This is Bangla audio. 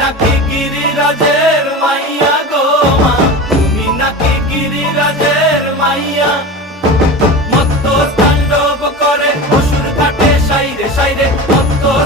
নাকি গিরিরাজের মাইয়া গো মা, তুমি নাকি গিরিরাজের মাইয়া। মত্তর তাণ্ডব করে অসুর ঘাটে সাইরে সাইরে, মত্তর